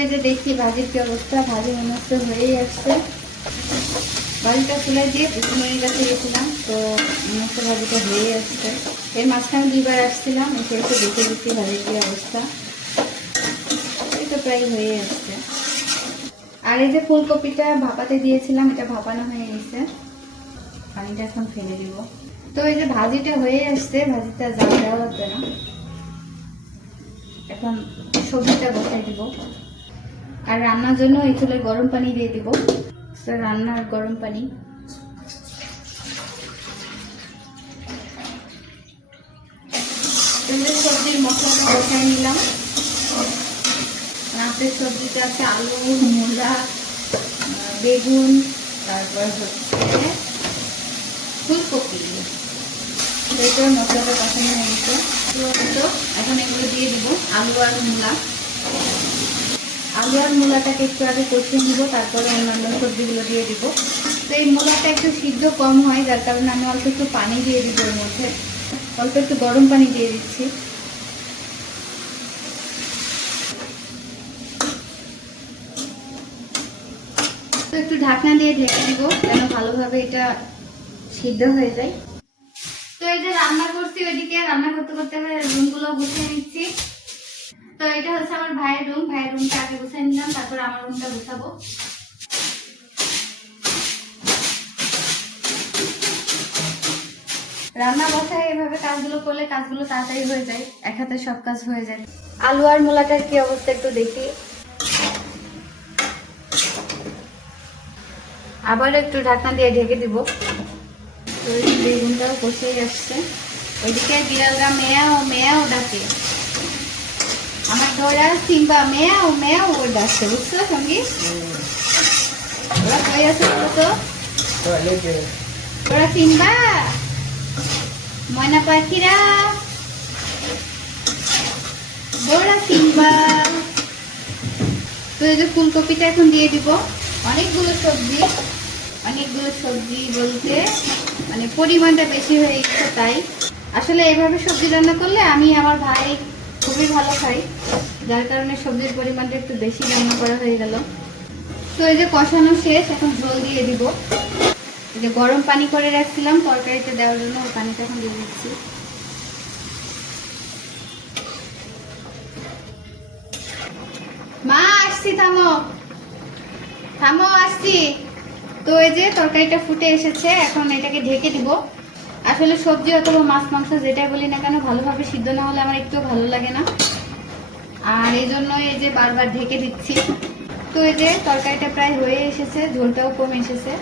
এই যে দেখি ভাজির কি অবস্থা। ভাজি মনে হচ্ছে হয়েই আসছে। ভাজিটা চুলাই দিয়ে পুকুরের কাছে গেছিলাম, তো মনে হচ্ছে ভাজিটা হয়েই আসছে। এর মাঝখানে 2বার আসছিলাম, এসে এসে দেখে দিচ্ছি ভাজির কি অবস্থা। এই তো প্রায় হয়ে আসছে। আর এই যে ফুলকপিটা ভাপাতে দিয়েছিলাম, এটা ভাপানো হয়ে গেছে। পানিটা এখন ফেলে দিব। তো এই যে ভাজিটা হয়ে আসছে, ভাজিটা জাল দেওয়া লাগবে না। এখন সবজিটা বসাই দিব। আর রান্নার জন্য এই চুলে গরম পানি দিয়ে দিব। রান্নার গরম পানি। সবজির মশলাটা বসাই নিলাম। রাতের সবজিটা আছে আলু, মূলা, বেগুন, তারপর হচ্ছে ফুলকপি। এটার মশলাটা কষানো হয়ে গেছে। তো এখন এগুলো দিয়ে দিব, আলু আর মূলা। আলু আর মূলাটাকে একটু আগে কষিয়ে নিব, তারপরে অন্যান্য সবজিগুলো দিয়ে দিব। তো এই মূলাটা একটু সিদ্ধ কম হয়, যার কারণে আমি অল্প একটু পানি দিয়ে দিব। এর মধ্যে অল্প একটু গরম পানি দিয়ে দিচ্ছি। তো একটু ঢাকনা দিয়ে ঢেকে দিব, যেন ভালোভাবে এটা সিদ্ধ হয়ে যায়। তো এই যে রান্না করছি, ওইদিকে রান্না করতে করতে রুমগুলো গুছিয়ে নিচ্ছি। তো এটা হচ্ছে আমার ভাইয়ের রুম। ভাইয়ের রুমটা আগে গুছিয়ে নিলাম, তারপর আমার রুমটা গুছাবো। রান্না বসায় এভাবে কাজগুলো করলে কাজগুলো তাড়াতাড়ি হয়ে যায়, এক হাতে সব কাজ হয়ে যায়। আলু আর মূলাটার কি অবস্থা একটু দেখি। আবার একটু ঢাকনা দিয়ে ঢেকে দিব। তো বেগুনটাও কষেই আসছে। ওইদিকে বিড়ালরা মেয়াও মেয়াও ডাকে। আমার ডোরা সিম্বা মেয়াও মেয়াও ও ডাকছে, বুঝছো সঙ্গী? ওরা কই আছে বলো তো? ওরা সিম্বা, ময়না পাখিরা, ওরা সিম্বা। তো এই যে ফুলকপিটা এখন দিয়ে দিব। অনেকগুলো সবজি বলতে মানে পরিমাণটা বেশি হয়ে গেছে, তাই আসলে এভাবে সবজি রান্না করলে আমি আমার ভাই খুবই ভালো খাই, যার কারণে সবজির পরিমাণটা একটু বেশি রান্না করা হয়ে গেল। তো এই যে কষানো শেষ, এখন ঝোল দিয়ে দিব। এই যে গরম পানি করে রাখছিলাম তরকারিতে দেওয়ার জন্য, ওই পানিটা এখন দিয়ে দিচ্ছি। মা আসছি, থামো থামো, আসছি। তো এই যে তরকারিটা ফুটে এসেছে, এখন এটাকে ঢেকে দিব। আসলে সবজি অথবা মাছ মাংস যেটাই বলি না কেন, ভালোভাবে সিদ্ধ না হলে আমার একটু ভালো লাগে না, আর এই জন্য এই যে বারবার ঢেকে দিচ্ছি। তো এই যে তরকারিটা প্রায় হয়ে এসেছে, ঝোলটাও কমে এসেছে।